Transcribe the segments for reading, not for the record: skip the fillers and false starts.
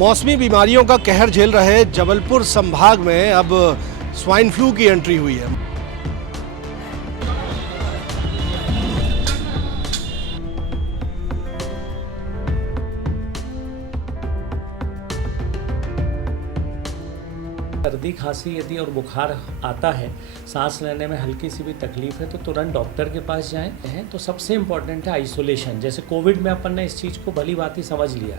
मौसमी बीमारियों का कहर झेल रहे जबलपुर संभाग में अब स्वाइन फ्लू की एंट्री हुई है। सर्दी खांसी यदि और बुखार आता है, सांस लेने में हल्की सी भी तकलीफ है तो तुरंत डॉक्टर के पास जाएं। तो सबसे इम्पॉर्टेंट है आइसोलेशन। जैसे कोविड में अपन ने इस चीज़ को भली भांति समझ लिया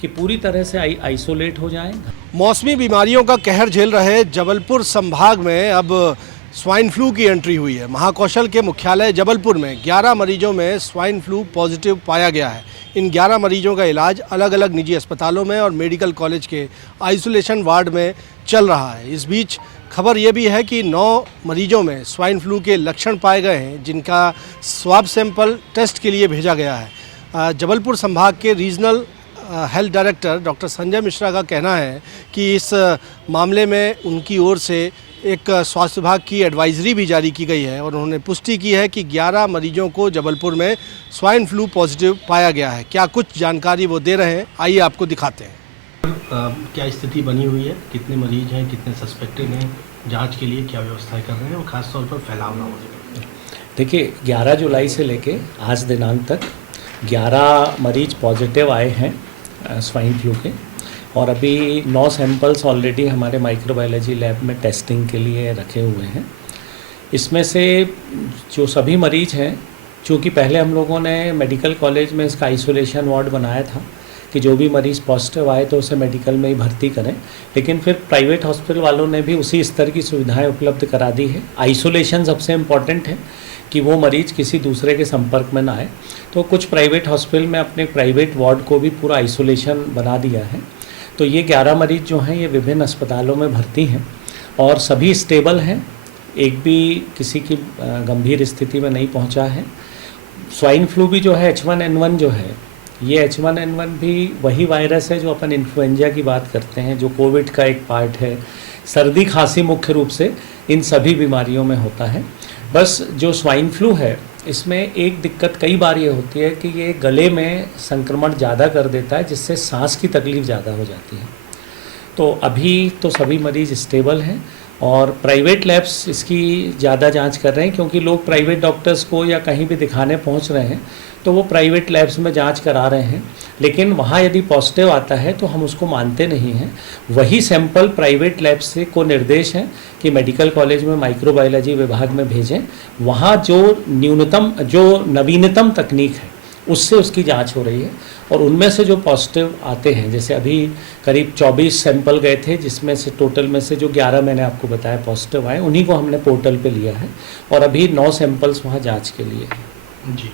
कि पूरी तरह से आइसोलेट हो जाएं। मौसमी बीमारियों का कहर झेल रहे जबलपुर संभाग में अब स्वाइन फ्लू की एंट्री हुई है। महाकौशल के मुख्यालय जबलपुर में 11 मरीजों में स्वाइन फ्लू पॉजिटिव पाया गया है। इन 11 मरीजों का इलाज अलग अलग निजी अस्पतालों में और मेडिकल कॉलेज के आइसोलेशन वार्ड में चल रहा है। इस बीच खबर यह भी है कि 9 मरीजों में स्वाइन फ्लू के लक्षण पाए गए हैं, जिनका स्वाब सैंपल टेस्ट के लिए भेजा गया है। जबलपुर संभाग के regional health director doctor Sanjay Mishra का कहना है कि इस मामले में उनकी ओर से एक स्वास्थ्य विभाग की एडवाइजरी भी जारी की गई है और उन्होंने पुष्टि की है कि 11 मरीजों को जबलपुर में स्वाइन फ्लू पॉजिटिव पाया गया है। क्या कुछ जानकारी वो दे रहे हैं, आइए आपको दिखाते हैं। क्या स्थिति बनी हुई है, कितने मरीज हैं, कितने सस्पेक्टेड हैं, जांच के लिए क्या व्यवस्थाएं कर रहे हैं और ख़ासतौर पर फैलाव ना हो जाए। देखिए, 11 जुलाई से लेके आज दिनांक तक 11 मरीज पॉजिटिव आए हैं स्वाइन फ्लू के और अभी 9 सैंपल्स ऑलरेडी हमारे माइक्रोबायोलॉजी लैब में टेस्टिंग के लिए रखे हुए हैं। इसमें से जो सभी मरीज हैं, चूँकि पहले हम लोगों ने मेडिकल कॉलेज में इसका आइसोलेशन वार्ड बनाया था कि जो भी मरीज़ पॉजिटिव आए तो उसे मेडिकल में ही भर्ती करें, लेकिन फिर प्राइवेट हॉस्पिटल वालों ने भी उसी स्तर की सुविधाएं उपलब्ध करा दी है। आइसोलेशन सबसे इम्पॉर्टेंट है कि वो मरीज़ किसी दूसरे के संपर्क में ना आए, तो कुछ प्राइवेट हॉस्पिटल में अपने प्राइवेट वार्ड को भी पूरा आइसोलेशन बना दिया है। तो ये 11 मरीज जो हैं ये विभिन्न अस्पतालों में भर्ती हैं और सभी स्टेबल हैं, एक भी किसी की गंभीर स्थिति में नहीं पहुंचा है। स्वाइन फ्लू भी जो है H1N1 जो है, ये H1N1 भी वही वायरस है जो अपन इन्फ्लुएंजा की बात करते हैं, जो कोविड का एक पार्ट है। सर्दी खांसी मुख्य रूप से इन सभी बीमारियों में होता है। बस जो स्वाइन फ्लू है इसमें एक दिक्कत कई बार ये होती है कि ये गले में संक्रमण ज़्यादा कर देता है, जिससे सांस की तकलीफ़ ज़्यादा हो जाती है। तो अभी तो सभी मरीज़ स्टेबल हैं और प्राइवेट लैब्स इसकी ज़्यादा जांच कर रहे हैं, क्योंकि लोग प्राइवेट डॉक्टर्स को या कहीं भी दिखाने पहुंच रहे हैं तो वो प्राइवेट लैब्स में जांच करा रहे हैं, लेकिन वहाँ यदि पॉजिटिव आता है तो हम उसको मानते नहीं हैं। वही सैंपल प्राइवेट लैब से को निर्देश है कि मेडिकल कॉलेज में माइक्रोबायोलॉजी विभाग में भेजें। वहाँ जो नवीनतम तकनीक है उससे उसकी जांच हो रही है और उनमें से जो पॉजिटिव आते हैं, जैसे अभी करीब 24 सैंपल गए थे, जिसमें से टोटल में से जो 11 मैंने आपको बताया पॉजिटिव आए, उन्हीं को हमने पोर्टल पे लिया है और अभी 9 सैंपल्स वहाँ जांच के लिए हैं। जी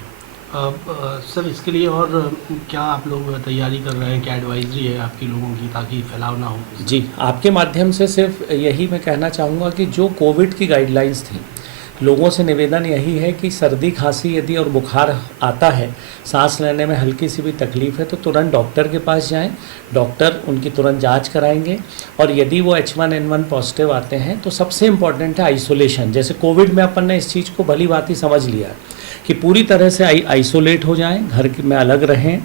सर, इसके लिए और क्या आप लोग तैयारी कर रहे हैं, क्या एडवाइजरी है आपकी लोगों की ताकि फैलाव ना हो? जी, आपके माध्यम से सिर्फ यही मैं कहना चाहूँगा कि जो कोविड की गाइडलाइंस थी, लोगों से निवेदन यही है कि सर्दी खांसी यदि और बुखार आता है, सांस लेने में हल्की सी भी तकलीफ है तो तुरंत डॉक्टर के पास जाएं। डॉक्टर उनकी तुरंत जांच कराएंगे और यदि वो H1N1 पॉजिटिव आते हैं तो सबसे इम्पॉर्टेंट है आइसोलेशन। जैसे कोविड में अपन ने इस चीज़ को भली भांति समझ लिया कि पूरी तरह से आइसोलेट हो जाएं, घर में अलग रहें,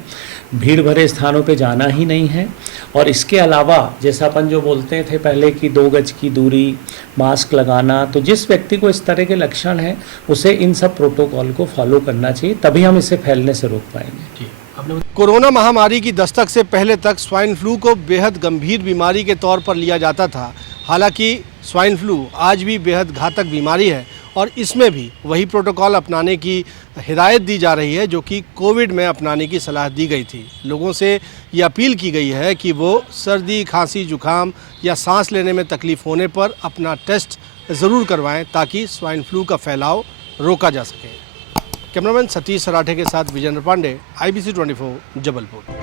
भीड़ भरे स्थानों पे जाना ही नहीं है। और इसके अलावा जैसा अपन जो बोलते थे पहले कि 2 गज की दूरी, मास्क लगाना, तो जिस व्यक्ति को इस तरह के लक्षण हैं उसे इन सब प्रोटोकॉल को फॉलो करना चाहिए, तभी हम इसे फैलने से रोक पाएंगे। कोरोना महामारी की दस्तक से पहले तक स्वाइन फ्लू को बेहद गंभीर बीमारी के तौर पर लिया जाता था। हालांकि स्वाइन फ्लू आज भी बेहद घातक बीमारी है और इसमें भी वही प्रोटोकॉल अपनाने की हिदायत दी जा रही है जो कि कोविड में अपनाने की सलाह दी गई थी। लोगों से ये अपील की गई है कि वो सर्दी, खांसी, जुकाम या सांस लेने में तकलीफ होने पर अपना टेस्ट ज़रूर करवाएं ताकि स्वाइन फ्लू का फैलाव रोका जा सके। कैमरामैन सतीश सराठे के साथ विजेंद्र पांडे, IBC 24 जबलपुर।